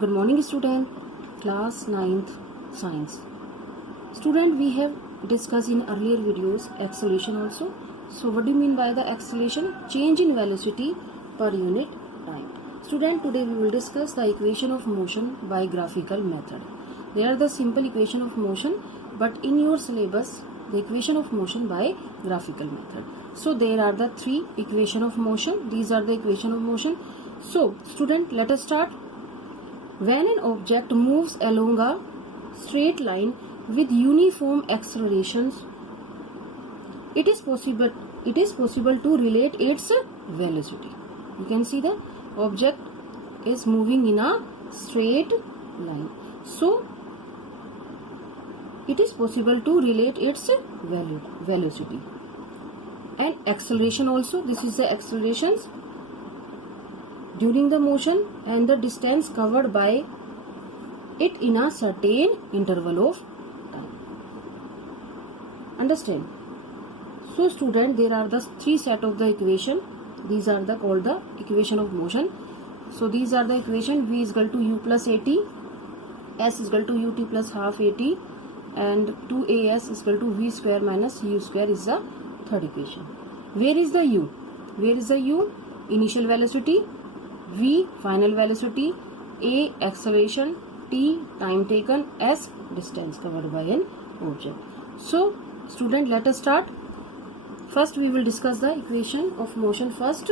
Good morning, student. Class 9th Science. Student, we have discussed in earlier videos acceleration also. So, what do you mean by the acceleration? Change in velocity per unit time. Student, today we will discuss the equation of motion by graphical method. They are the simple equation of motion, but in your syllabus, the equation of motion by graphical method. So, there are the three equation of motion. These are the equation of motion. So, student, let us start. When an object moves along a straight line with uniform accelerations, it is possible to relate its velocity. You can see the object is moving in a straight line. So, it is possible to relate its velocity. And acceleration also, this is the accelerations during the motion and the distance covered by it in a certain interval of time. Understand? So student, there are the three set of the equation. These are the called the equation of motion. So these are the equation: v is equal to u plus at, s is equal to ut plus half at, and 2as is equal to v square minus u square is the third equation. Where is the u? Where is the u? Initial velocity, v final velocity, a acceleration, t time taken, s distance covered by an object. So student, let us start. First we will discuss the equation of motion. First,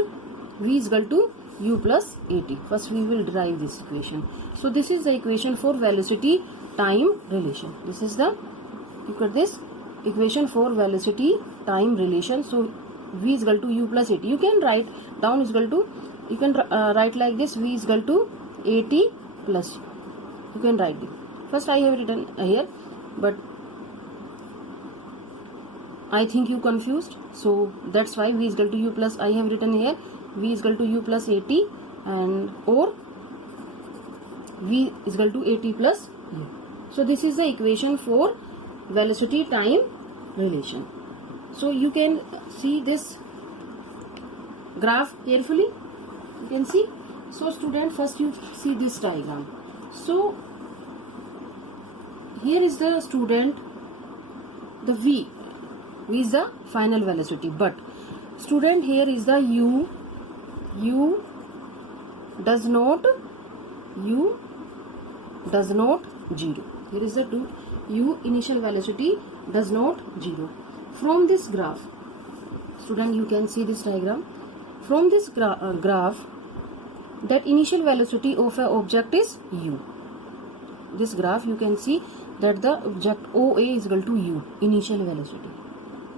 v is equal to u plus at. First we will derive this equation. So this is the equation for velocity time relation. This is the, look at this equation for velocity time relation. So v is equal to u plus at. You can write down is equal to, you can write like this: v is equal to at plus u. You can write it. First I have written here, but I think you confused. So that's why v is equal to u plus, I have written here v is equal to u plus at, and or v is equal to at plus u. So this is the equation for velocity time relation. So you can see this graph carefully. You can see. So student, first you see this diagram. So here is the student, the v is the final velocity, but student, here is the u does not 0. Here is the u initial velocity does not 0. From this graph, student, you can see this diagram. From this graph, that initial velocity of an object is u. This graph you can see that the object OA is equal to u, initial velocity.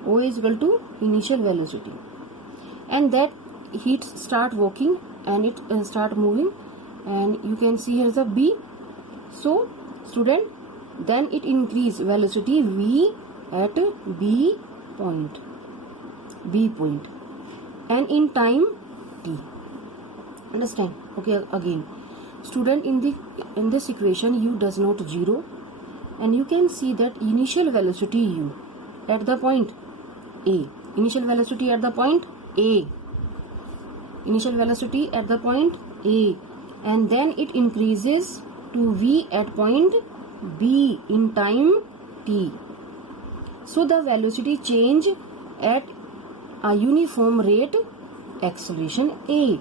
OA is equal to initial velocity, and that it start walking and it start moving, and you can see here the b. So student, then it increase velocity v at b point, and in time t. Understand? Okay, again student, in this equation u does not 0, and you can see that initial velocity u at the point a, initial velocity at the point a, initial velocity at the point a, and then it increases to v at point b in time t. So the velocity change at a uniform rate, acceleration a,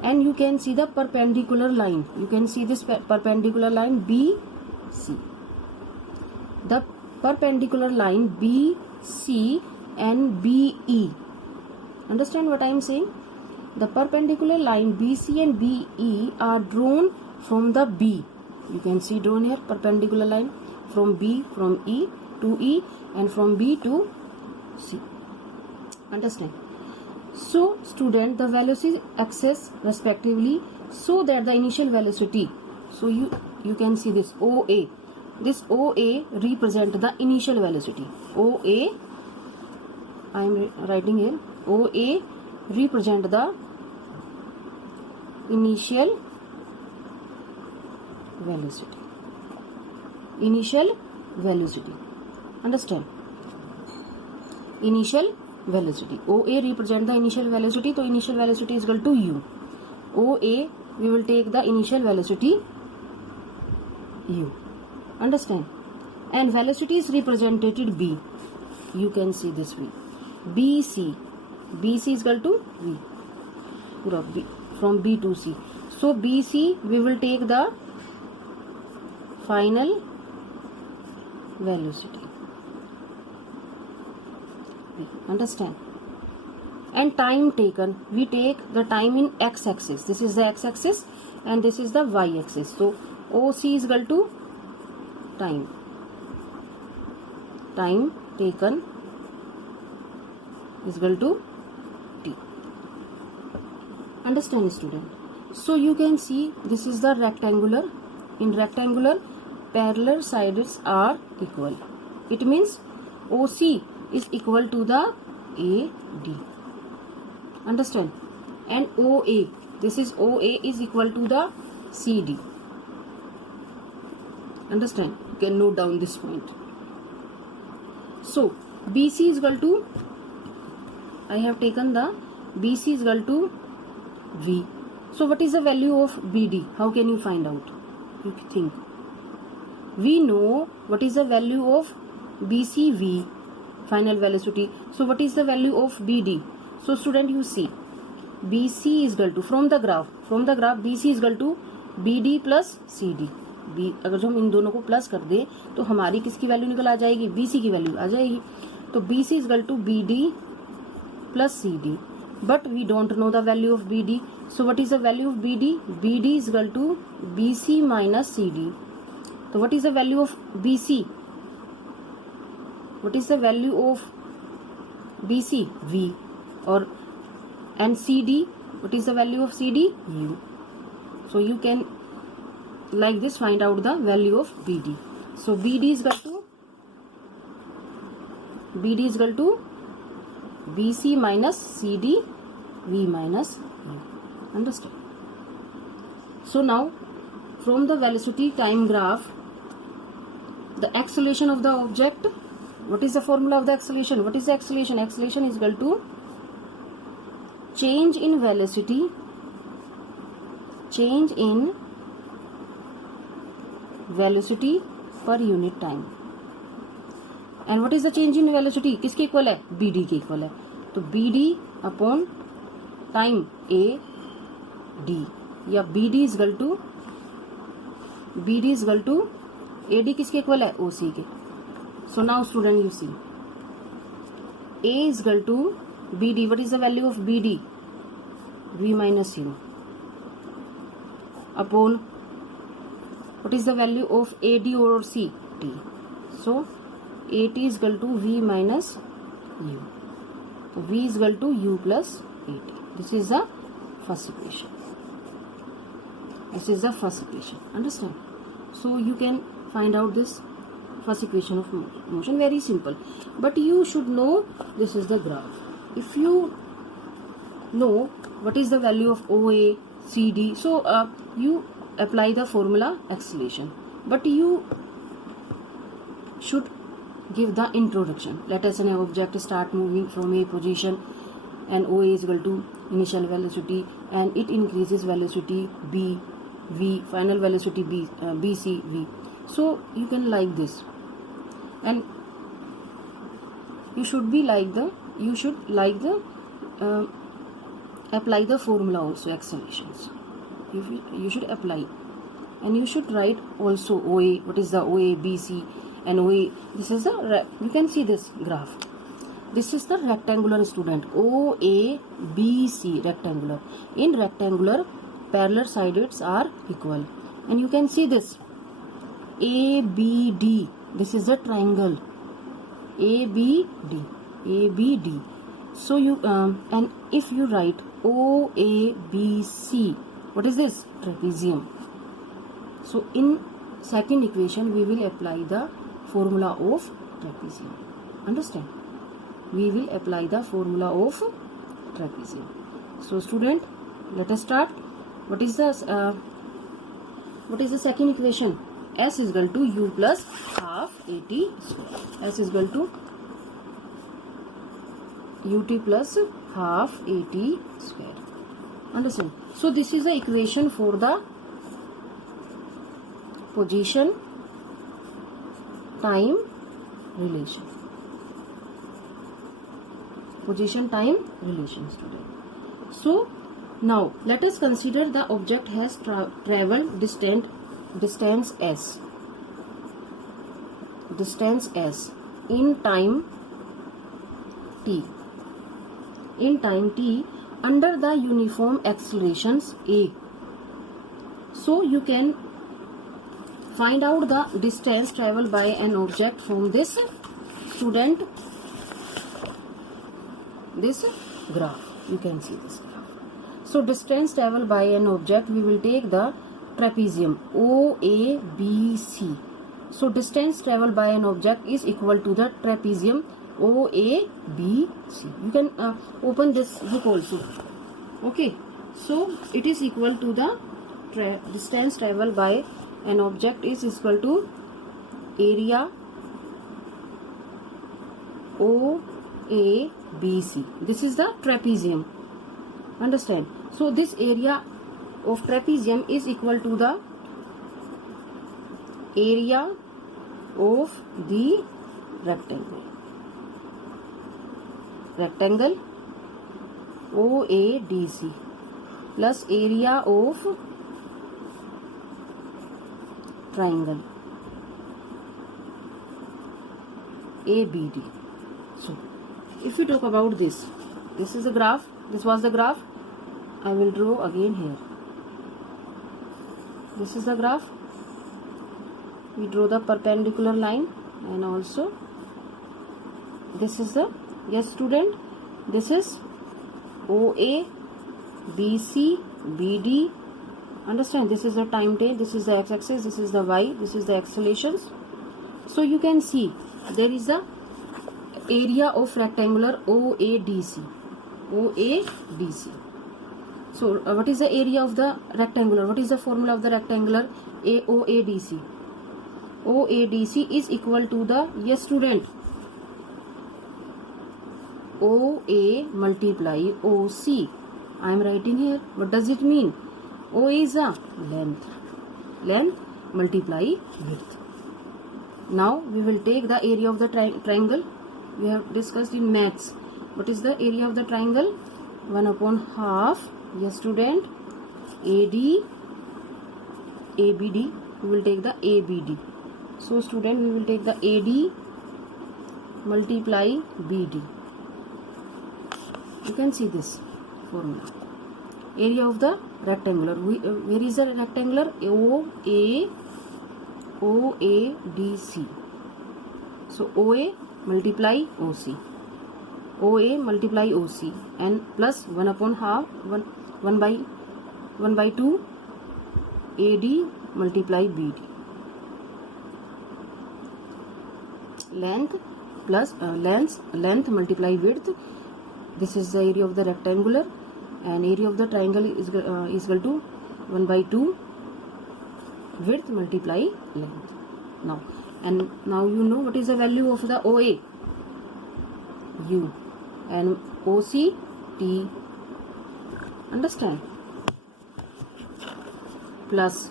and you can see the perpendicular line. You can see this perpendicular line BC. The perpendicular line BC and BE. Understand what I am saying? The perpendicular line BC and BE are drawn from the B. You can see drawn here perpendicular line from B, from E to E, and from B to C. Understand? So student, the velocity axis respectively, so that the initial velocity, so you can see this OA. This OA represent the initial velocity. OA, I am writing here, OA represent the initial velocity. Initial velocity. Understand? Initial velocity. OA represent the initial velocity, so initial velocity is equal to u. OA, we will take the initial velocity u. Understand? And velocity is represented b. You can see this v. bc. bc is equal to v. Pura b, from b to c. So bc we will take the final velocity. Understand? And time taken, we take the time in x-axis. This is the x-axis and this is the y-axis. So OC is equal to time. Time taken is equal to t. Understand, student? So you can see this is the rectangular. In rectangular, parallel sides are equal. It means OC is equal to the AD. Understand? And OA, this is OA is equal to the CD. Understand? You can note down this point. So BC is equal to, I have taken the BC is equal to V. So what is the value of BD? How can you find out? You think. We know what is the value of BCV, final velocity. So what is the value of BD? So student, you see BC is equal to, from the graph BC is equal to BD plus CD. B, अगर जो हम इन दोनों को plus कर दे तो हमारी किसकी value निकल आ जाएगी? BC की वैल्यू आ जाएगी. तो BC is equal to BD plus CD. But we don't know the value of BD. So what is the value of BD? BD is equal to BC minus CD. So what is the value of BC? What is the value of BC? V. Or and CD, what is the value of CD? U. So you can like this find out the value of BD. So BD is equal to BC minus CD, V minus U. Understand? So now from the velocity time graph, the acceleration of the object, what is the formula of the acceleration? What is the acceleration? Acceleration is equal to change in velocity per unit time. And what is the change in velocity? किसके equal है? BD के equal है. तो BD upon time AD, या BD is equal to AD किसके equal है? OC के. So now student, you see A is equal to BD. What is the value of BD? V minus U. Upon what is the value of AD or C? T. So AT is equal to V minus U. So V is equal to U plus AT. This is the first equation. Understand? So you can find out this first equation of motion. Very simple. But you should know this is the graph. If you know what is the value of OA, CD, so you apply the formula acceleration. But you should give the introduction. Let us say an object start moving from a position and OA is equal to initial velocity and it increases velocity B, V, final velocity B, BC, V. So you can like this, and you should apply the formula also, accelerations. You should apply, and you should write also OA. What is the OA, BC, and OA? This is you can see this graph. This is the rectangular, student. OA, BC, rectangular. In rectangular, parallel sides are equal, and you can see this ABD. This is a triangle. ABD. So you and if you write OABC, what is this? Trapezium. So in second equation we will apply the formula of trapezium. Understand? We will apply the formula of trapezium. So student, let us start. What is the second equation? S is equal to U plus half AT square. S is equal to UT plus half AT square. Understand? So this is the equation for the position time relation. Position time relation, student. So now let us consider the object has traveled distance s in time t under the uniform accelerations a. So you can find out the distance traveled by an object from this, student, this graph. You can see this graph. So distance traveled by an object, we will take the trapezium OABC. So distance traveled by an object is equal to the trapezium OABC. You can open this book also. Okay. So it is equal to the distance traveled by an object is equal to area OABC. This is the trapezium. Understand? So this area of trapezium is equal to the area of the rectangle OADC plus area of triangle ABD. So if we talk about this is the graph. This was the graph. I will draw again here. This is the graph. We draw the perpendicular line, and also this is the, yes student, this is OA, BC, BD. Understand? This is the time tail, this is the x-axis, this is the y, this is the accelerations. So you can see there is the area of rectangular OADC. So what is the area of the rectangular? What is the formula of the rectangular OADC? OADC is equal to the, yes student, OA multiply OC. I am writing here. What does it mean? OA is a length multiply width. Now we will take the area of the triangle. We have discussed in maths. What is the area of the triangle? 1/2. Yes student, AD ABD. We will take the ABD. So student, we will take the AD multiply BD. You can see this formula. Area of the rectangular. Where is the rectangular? OADC. So OA multiply OC. OA multiply OC and plus 1/2 1/2 AD multiply BD. Length plus length multiply width. This is the area of the rectangular, and area of the triangle is equal to 1/2 width multiply length. Now you know what is the value of the OA, U, and OC, T. Understand? Plus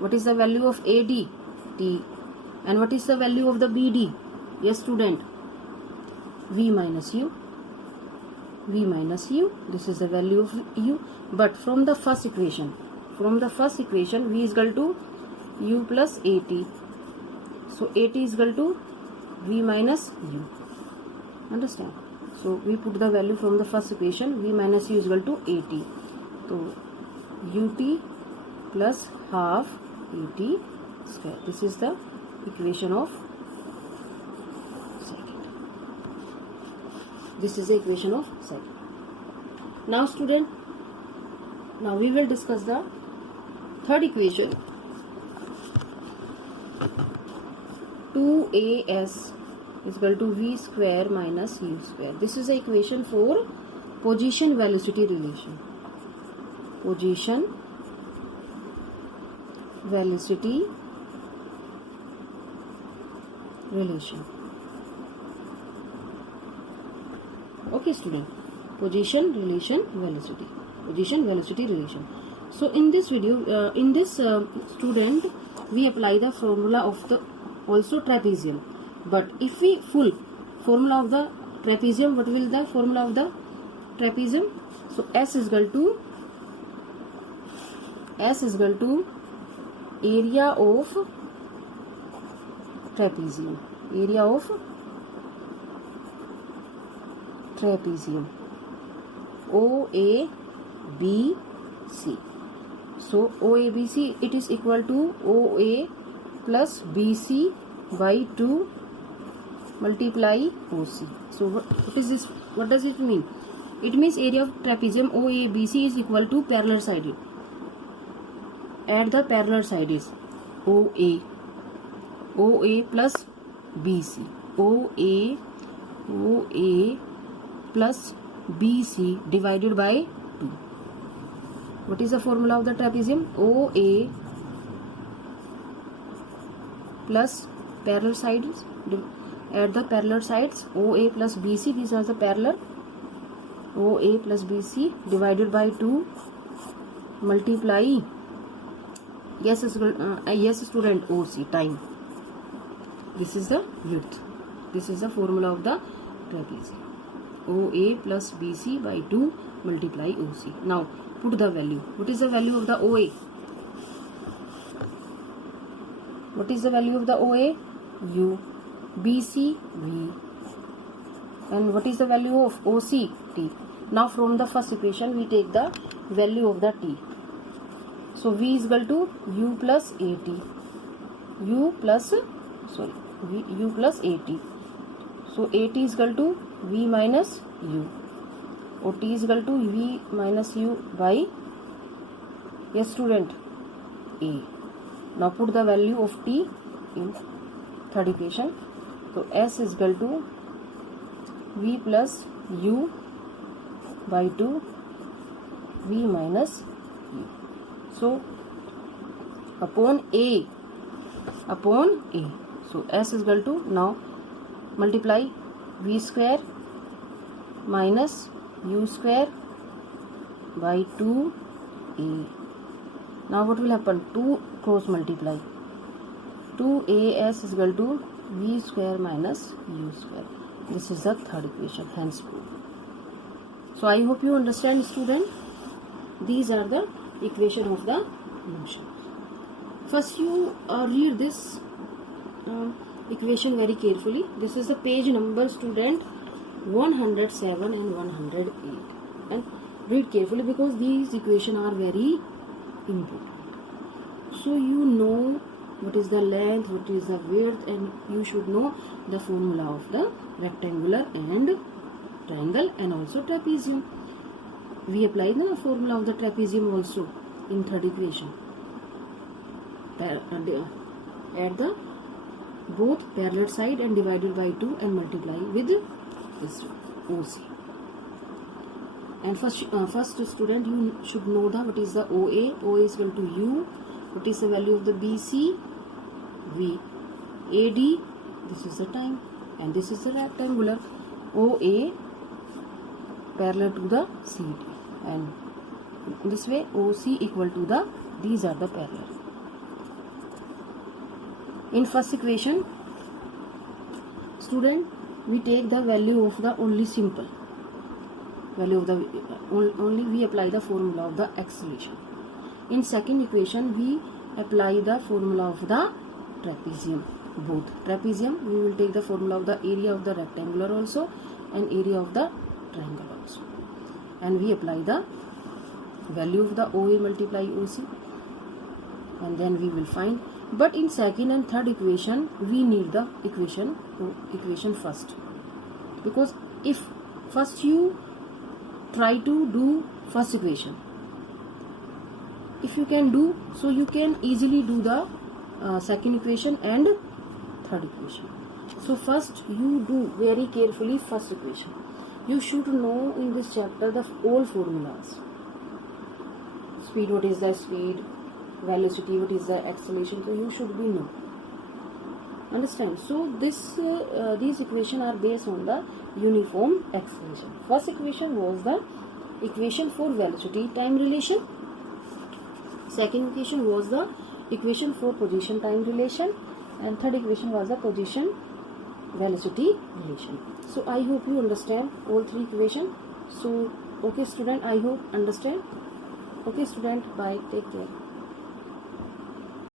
what is the value of AD, T, and what is the value of the BD? Yes student, V minus U. This is the value of U. But from the first equation, V is equal to U plus AT. So AT is equal to V minus U. Understand? So we put the value from the first equation. V minus U is equal to AT. So UT plus half AT square. This is the equation of second. This is the equation of second. Now student, now we will discuss the third equation. 2AS is equal to V square minus U square. This is the equation for position velocity relation. Position velocity relation. Okay student, position relation velocity relation. So in this video, student, we apply the formula of the also trapezium. But if we full formula of the trapezium, what will the formula of the trapezium? So S is equal to area of trapezium. Area of trapezium. OABC. So OABC, it is equal to OA plus BC by 2 multiply OC. So what is this? What does it mean? It means area of trapezium OABC is equal to parallel side. Add the parallel sides. OA plus BC. OA plus BC divided by 2. What is the formula of the trapezium? OA plus parallel sides. Add the parallel sides. OA plus BC. These are the parallel. OA plus BC divided by 2 multiply. Yes, student, OC, time. This is the width. This is the formula of the trapezium. OA plus BC by 2 multiply OC. Now put the value. What is the value of the OA? What is the value of the OA? U. BC, V. And what is the value of OC? T. Now from the first equation we take the value of the T. So V is equal to U plus AT. U plus AT. So AT is equal to V minus U. OT is equal to V minus U by, yes student, A. Now put the value of T in third equation. So S is equal to V plus U by 2 V minus U. So upon A. So S is equal to, now multiply V square minus U square by 2A. Now what will happen? 2 cross multiply. 2AS is equal to V square minus U square. This is the third equation, hence proved. So I hope you understand, student. These are the equation of the motion. First you read this equation very carefully. This is the page number, student, 107 and 108, and read carefully because these equations are very important. So you know what is the length, what is the width, and you should know the formula of the rectangular and triangle and also trapezium. We apply the formula of the trapezium also in third equation. Add the both parallel side and divided by 2 and multiply with this OC. And first student, you should know the what is the OA. OA is equal to U. What is the value of the BC? V. AD, this is the time, and this is the rectangular. OA parallel to the CD, and in this way OC equal to the, these are the parallel. In first equation, student, we take the value of the only simple value of the only we apply the formula of the acceleration. In second equation, we apply the formula of the trapezium. Both trapezium, we will take the formula of the area of the rectangular also and area of the triangle also, and we apply the value of the OA multiply OC, and then we will find. But in second and third equation, we need the equation first, because if first you try to do first equation, if you can do, so you can easily do the second equation and third equation. So first you do very carefully first equation. You should know in this chapter the all formulas. Speed, what is the speed? Velocity, what is the acceleration? So you should be know. Understand? So these equations are based on the uniform acceleration. First equation was the equation for velocity time relation. Second equation was the equation 4 position time relation, and third equation was the position velocity relation. So I hope you understand all three equation. So okay student, I hope understand. Okay student, bye, take care.